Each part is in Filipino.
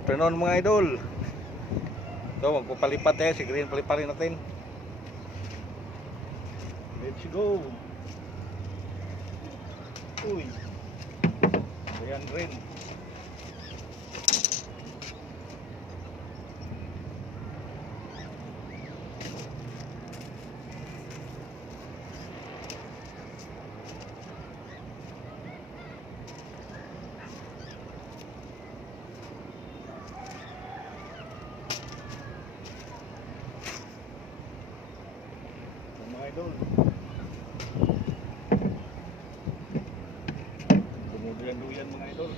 Afternoon mga idol. So magpapalipat si Green, paliparin natin. Let's go. Uy. Ayan Green. Idol. Tumuduyan-duyan mga idol.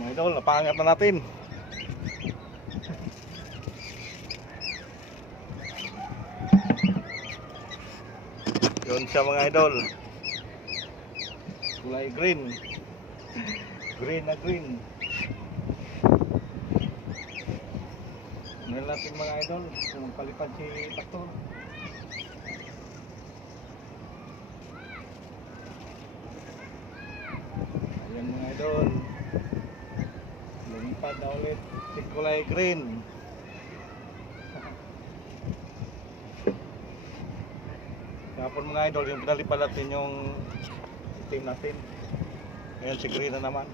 Mga idol, napangat na natin. Yun siya mga idol. Kulay green. Green na green. Ngayon natin mga idol, kung palipad si Pastor. Ayan mga idol. Lumipad na ulit si kulay green. Kapon mga idol, yung pinalipad natin yung itim natin. Ngayon si green na naman.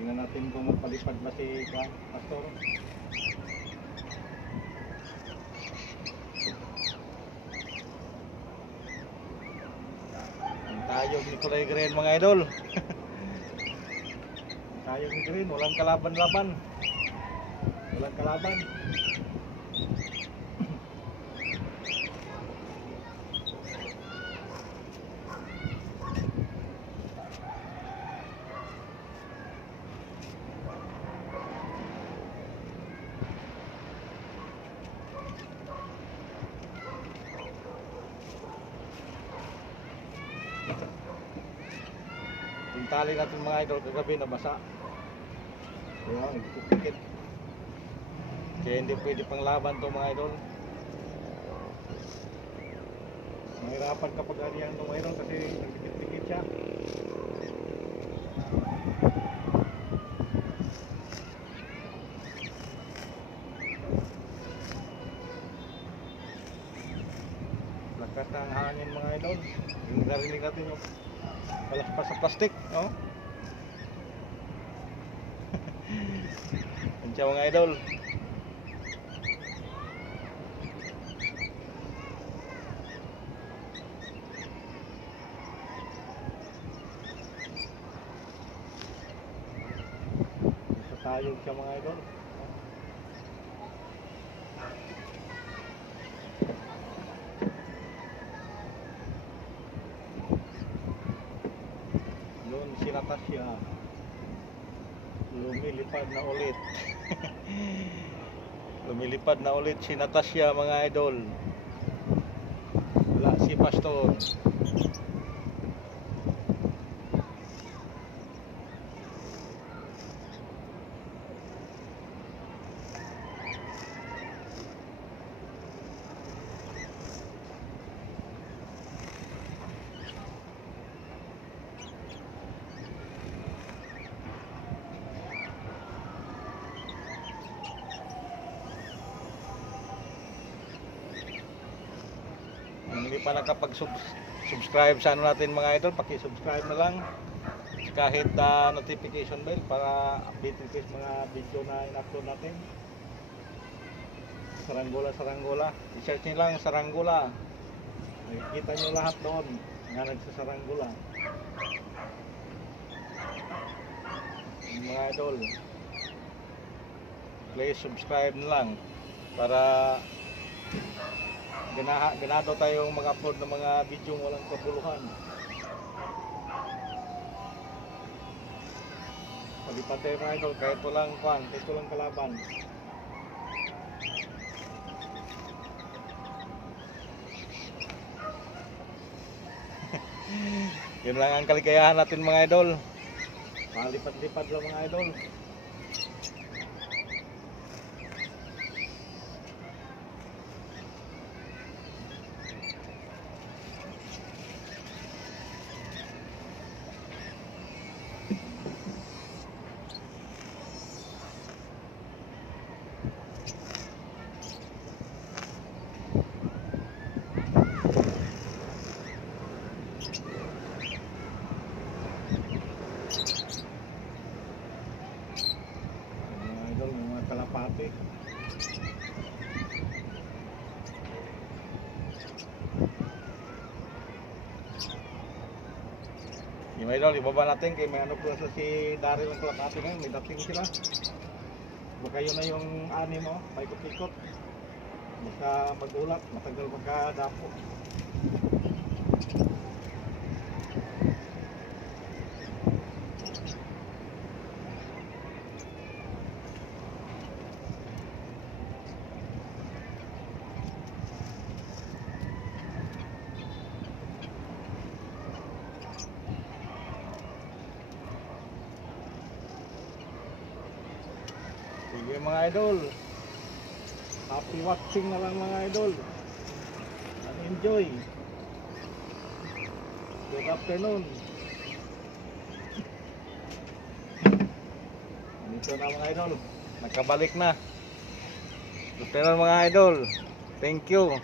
Tingnan natin kung magpalipad ba si Pastor. Ang tayog ni kulay green mga idol. Ang tayog ni green, walang kalaban-laban. Walang kalaban. Yung tali natin mga idol kagabi nabasa. Kaya nagpupikit. Kaya hindi pwede pang laban to mga idol. Mahirapan kapag alihan to mga idol kasi nagpikit-pikit siya. Lakas ng hangin mga idol. Yung narinig natin yung palaspas sa plastic, no? Yan siya mga idol. Sa tayog siya mga idol. Yun si Natasha. Lumilipad na ulit. Lumilipad na ulit si Natasha mga idol. Wala si Pastor. Kung hindi pa nakapag-subscribe sa ano natin mga idol, paki-subscribe na lang. kahit notification bell para updated kayo sa mga video na in-upload natin. Saranggola. I-search nyo lang Saranggola. Nakikita nyo lahat doon nga nagsasaranggola. Mga idol, please subscribe na lang para ganado tayong mag-upload ng mga video walang kabuluhan. Palipat tayo mga idol, kahit walang kalaban. Yun lang ang kaligayahan natin mga idol. Palipat-lipat lang mga idol. Mga kalapate. Yung idol, ibaba natin kay may ano po si Daryl ng kalapate ngayon, may dating sila. Baka yun na yung ani mo, paikot-ikot. Baka magulat, matagal magkadapo. Sige mga idol, happy watching na lang mga idol, and enjoy. Good afternoon. Dito na mga idol, nakabalik na. Good afternoon mga idol, thank you.